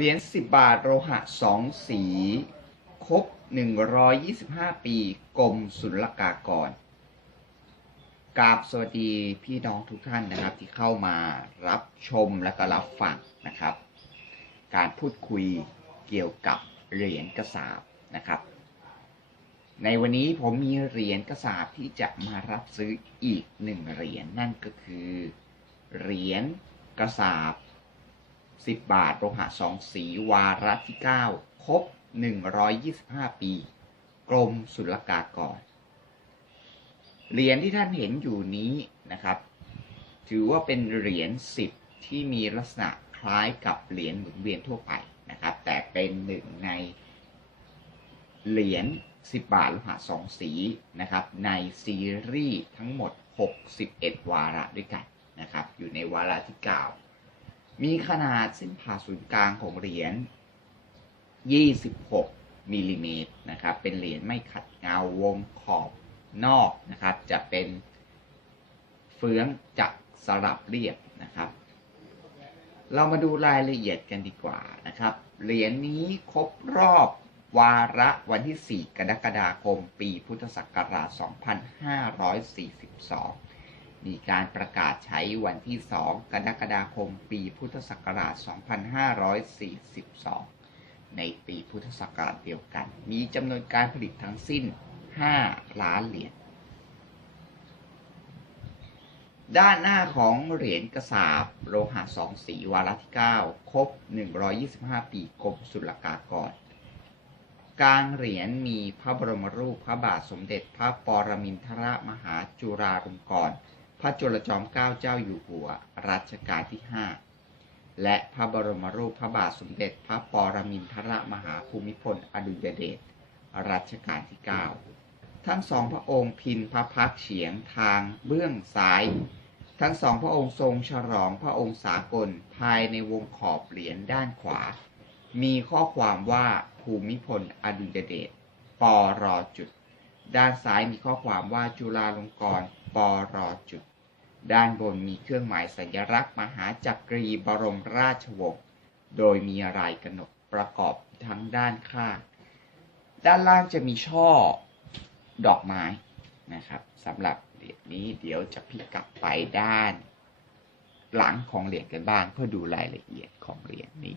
เหรียญ10 บาทโลหะสองสี ครบ 125 ปีกรมศุลกากรกราบสวัสดีพี่น้องทุกท่านนะครับ ที่เข้ามารับชมและก็รับฟังนะครับ การพูดคุยเกี่ยวกับเหรียญกระสาบนะครับ ในวันนี้ผมมีเหรียญกระสาบที่จะมารับซื้ออีกหนึ่งเหรียญนั่นก็คือเหรียญกระสาบ 10 บาท โลหะสองสีวาระที่ 9 ครบ 125 ปี กรมศุลกากร เหรียญที่ท่านเห็นอยู่นี้นะครับ ถือว่าเป็นเหรียญ 10 ที่มีลักษณะคล้ายกับเหรียญหมุนเวียนทั่วไปนะครับ แต่เป็นหนึ่งในเหรียญ 10 บาทโลหะสองสีนะครับ ในซีรีส์ทั้งหมด 61 วาระด้วยกันนะครับ อยู่ในวาระที่ 9 มีขนาดเส้นผ่าศูนย์กลางของเหรียญ 26มิลลิเมตรนะครับ เป็นเหรียญไม่ขัดเงาวงขอบนอกนะครับ จะเป็นเฟืองจักรสลับเรียบนะครับ เรามาดูรายละเอียดกันดีกว่านะครับ เหรียญนี้ครบรอบวาระวันที่ 4 กรกฎาคม ปีพุทธศักราช 2542 มีการประกาศใช้วันที่ 2 กรกฎาคม ปีพุทธศักราช 2542 ในปีพุทธศักราชเดียวกัน มีจำนวนการผลิตทั้งสิ้น 5 ล้านเหรียญ ด้านหน้าของเหรียญกระสาบโลหะสองสีวาระที่ 9 ครบ 125 ปีกรมศุลกากรกลางเหรียญมีพระบรมรูปพระบาทสมเด็จพระปรมินทรมหาจุฬาลงกรณ พระจุลจอมเกล้าเจ้าอยู่หัวรัชกาลที่ 5 และพระบรมรูปพระบาทสมเด็จพระปรมินทรมหาภูมิพลอดุลยเดชรัชกาลที่ 9 ทั้งสองพระองค์พินพระพักเฉียงทางเบื้องซ้าย ทั้งสองพระองค์ทรงฉลองพระองค์สากลภายในวงขอบเหรียญด้านขวา มีข้อความว่าภูมิพลอดุลยเดชปรจุด ด้านซ้ายมีข้อความว่าจุฬาลงกรณ์ปรจุด ด้านบนมีเครื่องหมายสัญลักษณ์มหาจักรีบรมราชวงศ์ โดยมีลายกระหนกประกอบทั้งด้านข้าง ด้านล่างจะมีช่อดอกไม้นะครับสำหรับเหรียญนี้เดี๋ยวจะพลิกกลับไปด้าน หลังของเหรียญกันบ้างเพื่อดูรายละเอียดของเหรียญนี้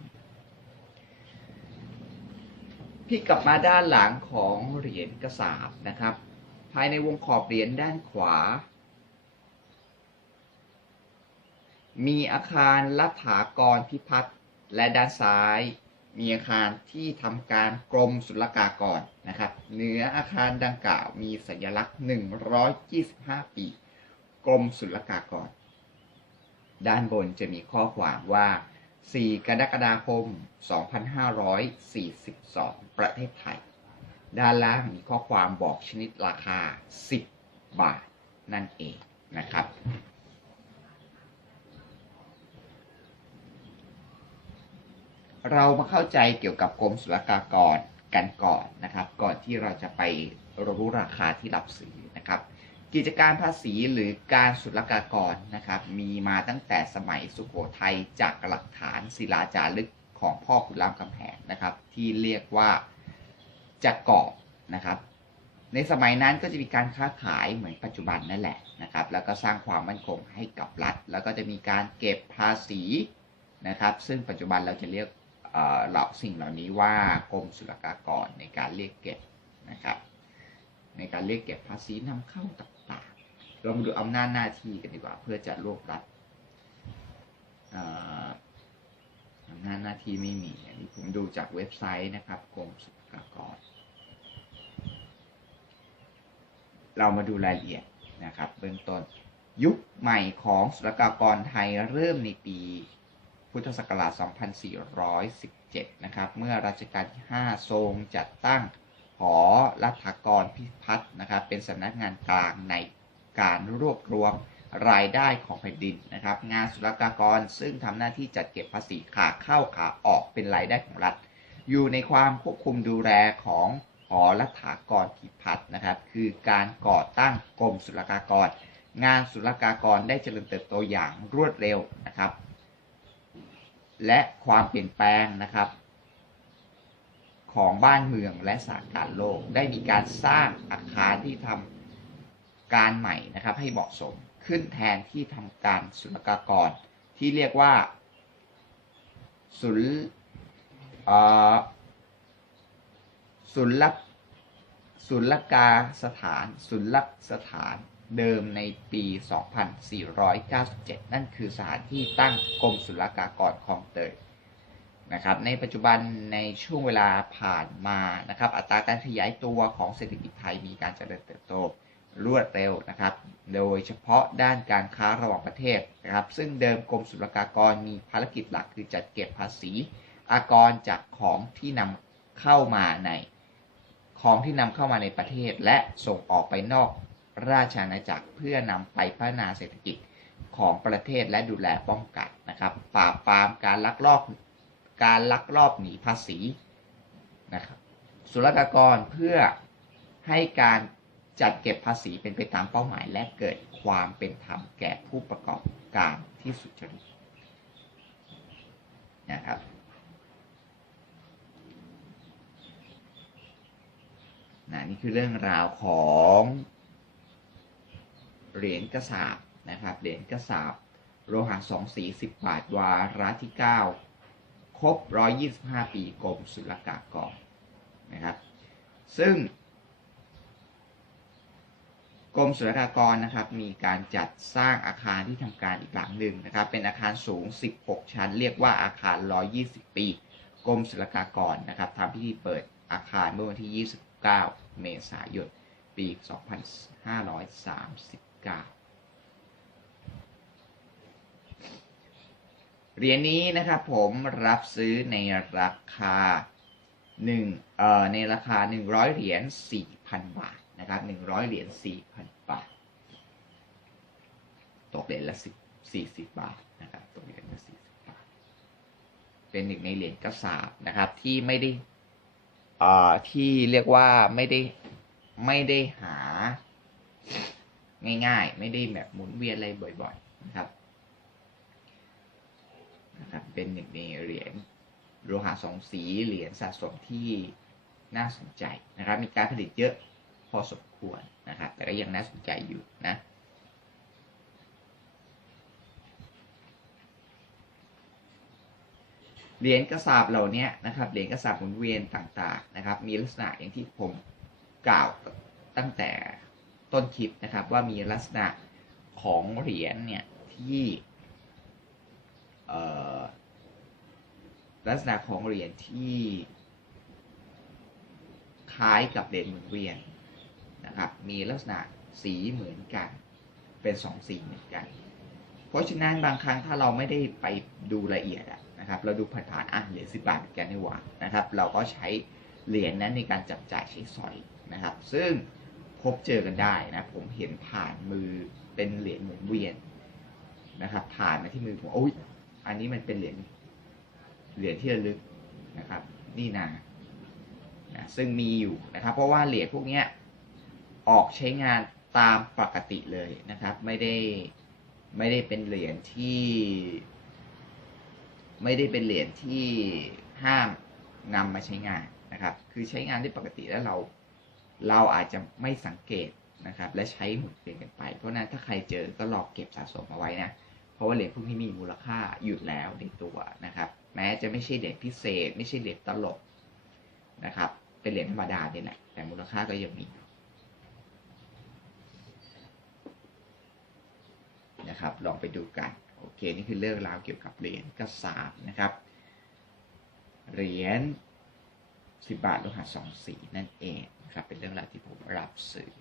พลิกกลับมาด้านหลังของเหรียญกระสาบนะครับ ภายในวงขอบเหรียญด้านขวา มีอาคารรัฐากรพิพัฒน์และด้านซ้าย มีอาคารที่ทำการกรมศุลกากรนะครับ เหนืออาคารดังกล่าวมีสัญลักษณ์ 125 ปี กรมศุลกากร ด้านบนจะมีข้อความว่า 4 กรกฎาคม 2542 ประเทศไทย ด้านล่างมีข้อความบอกชนิดราคา 10 บาทนั่นเองนะครับ เรามาเข้าใจเกี่ยวกับกรมศุลกากรกันก่อนนะครับ ก่อนที่เราจะไปรู้ราคาที่รับซื้อนะครับ กิจการภาษีหรือการศุลกากรนะครับ มีมาตั้งแต่สมัยสุโขทัยจากหลักฐานศิลาจารึกของพ่อขุนรามคำแหงนะครับ ที่เรียกว่าจักกอบนะครับ ในสมัยนั้นก็จะมีการค้าขายเหมือนปัจจุบันนั่นแหละนะครับ แล้วก็สร้างความมั่นคงให้กับรัฐ แล้วก็จะมีการเก็บภาษีนะครับ ซึ่งปัจจุบันเราจะเรียก เหล่าสิ่งเหล่านี้ว่ากรมศุลกากรในการเรียกเก็บนะครับ ในการเรียกเก็บภาษีนำเข้าต่างๆเรามาดูอำนาจหน้าที่กันดีกว่า เพื่อจะรวบรัดเอ่ออำนาจหน้าที่ไม่มีอันนี้ผมดูจากเว็บไซต์นะครับกรมศุลกากร เรามาดูรายละเอียดนะครับ เบื้องต้นยุคใหม่ของศุลกากรไทยเริ่มในปี พุทธศักราช 2417 นะครับ เมื่อรัชกาลที่ 5 ทรงจัดตั้งหอรัฐกรพิพัฒน์นะครับ เป็นสำนักงานกลางในการรวบรวมรายได้ของแผ่นดินนะครับ งานศุลกากรซึ่งทำหน้าที่จัดเก็บภาษีขาเข้าขาออกเป็นรายได้ของรัฐ อยู่ในความควบคุมดูแลของหอรัฐากรพิพัฒน์นะครับ คือการก่อตั้งกรมศุลกากร งานศุลกากรได้เจริญเติบโตอย่างรวดเร็วนะครับ และความเปลี่ยนแปลงนะครับ ของบ้านเมืองและสถานการโลก ได้มีการสร้างอาคารที่ทำการใหม่นะครับ ให้เหมาะสมขึ้นแทนที่ทำการศุลกากรที่เรียกว่าศุลศุลศุลกาสถานศุลกสถาน เดิมในปี 2497 นั่นคือสถานที่ตั้งกรมศุลกากรคลองเตยนะครับ ในปัจจุบันในช่วงเวลาผ่านมานะครับ อัตราการขยายตัวของเศรษฐกิจไทยมีการเจริญเติบโตรวดเร็วนะครับ โดยเฉพาะด้านการค้าระหว่างประเทศนะครับ ซึ่งเดิมกรมศุลกากรมีภารกิจหลักคือจัดเก็บภาษีอากรจากของที่นำเข้ามาในของที่นำเข้ามาในประเทศและส่งออกไปนอก ราชอาณาจักรเพื่อนำไปพัฒนาเศรษฐกิจของประเทศและดูแลป้องกันนะครับปราบปรามการลักลอบการลักลอบหนีภาษีนะครับศุลกากรเพื่อให้การจัดเก็บภาษีเป็นไปตามเป้าหมาย และเกิดความเป็นธรรมแก่ผู้ประกอบการที่สุจริตนะครับนะนี่คือเรื่องราวของ เหรียญกระสาบนะครับเหรียญกระสาบโลหะสองสีสิบบาทวาระที่9ครบ125ปีกรมศุลกากรนะครับ ซึ่งกรมศุลกากรนะครับมีการจัดสร้างอาคารที่ทำการอีกหลังหนึ่งนะครับ เป็นอาคารสูง 16 ชั้น เรียกว่าอาคาร 120 ปีกรมศุลกากรนะครับทำพิธีเปิดอาคารเมื่อวันที่ 29 เมษายน ปี 2539เหรียญนี้นะครับผมรับซื้อในราคา1เอ่อในราคา100เหรียญ4,000บาทนะครับ100เหรียญ4,000บาท ตกเหรียญละ10 40บาทนะครับตกเหรียญละ40บาท เป็นหนึ่งในเหรียญกระสาบนะครับที่ไม่ได้เอ่อที่เรียกว่าไม่ได้ไม่ได้หา ง่ายๆ ไม่ได้แบบหมุนเวียนอะไรบ่อยๆนะครับนะครับเป็นหนึ่งในเหรียญโลหะสองสีเหรียญสะสมที่น่าสนใจนะครับ มีการผลิตเยอะพอสมควรนะครับ แต่ก็ยังน่าสนใจอยู่นะเหรียญกระสาบเหล่านี้นะครับเหรียญกระสาบหมุนเวียนต่างๆนะครับ มีลักษณะอย่างที่ผมกล่าวตั้งแต่ ต้นคลิปนะครับ ว่ามีลักษณะของเหรียญเนี่ยที่ลักษณะของเหรียญที่คล้ายกับเหรียญหมุนเวียนนะครับ มีลักษณะสีเหมือนกัน เป็นสองสีเหมือนกัน เพราะฉะนั้นบางครั้งถ้าเราไม่ได้ไปดูละเอียดนะครับ เราดูผ่านๆอะเหรียญสิบบาทเหมือนกันนี่หว่านะครับ เราก็ใช้เหรียญนั้นในการจับจ่ายใช้สอยนะครับ ซึ่ง พบเจอกันได้นะ ผมเห็นผ่านมือเป็นเหรียญหมุนเวียนนะครับ ผ่านมาที่มือผมโอ้ยอันนี้มันเป็นเหรียญเหรียญที่ระลึกนะครับ นี่นานะซึ่งมีอยู่นะครับ เพราะว่าเหรียญพวกนี้ออกใช้งานตามปกติเลยนะครับ ไม่ได้ไม่ได้เป็นเหรียญที่ ไม่ได้เป็นเหรียญที่ห้ามนำมาใช้งานนะครับ คือใช้งานได้ปกติแล้วเรา เราอาจจะไม่สังเกตนะครับ และใช้หมุนเวียนกันไป เพราะนั้นถ้าใครเจอก็ลองเก็บสะสมเอาไว้นะ เพราะว่าเหรียญพวกนี้มีมูลค่าอยู่แล้วในตัวนะครับ แม้จะไม่ใช่เหรียญพิเศษ ไม่ใช่เหรียญตลกนะครับ เป็นเหรียญธรรมดาเนี่ยแหละ แต่มูลค่าก็ยังมีนะครับ ลองไปดูกัน โอเค นี่คือเรื่องราวเกี่ยวกับเหรียญกระสาบนะครับ เหรียญสิบบาทโลหะสองสีนั่นเอง นะครับ เป็นเรื่องราวที่ผมรับสื่อ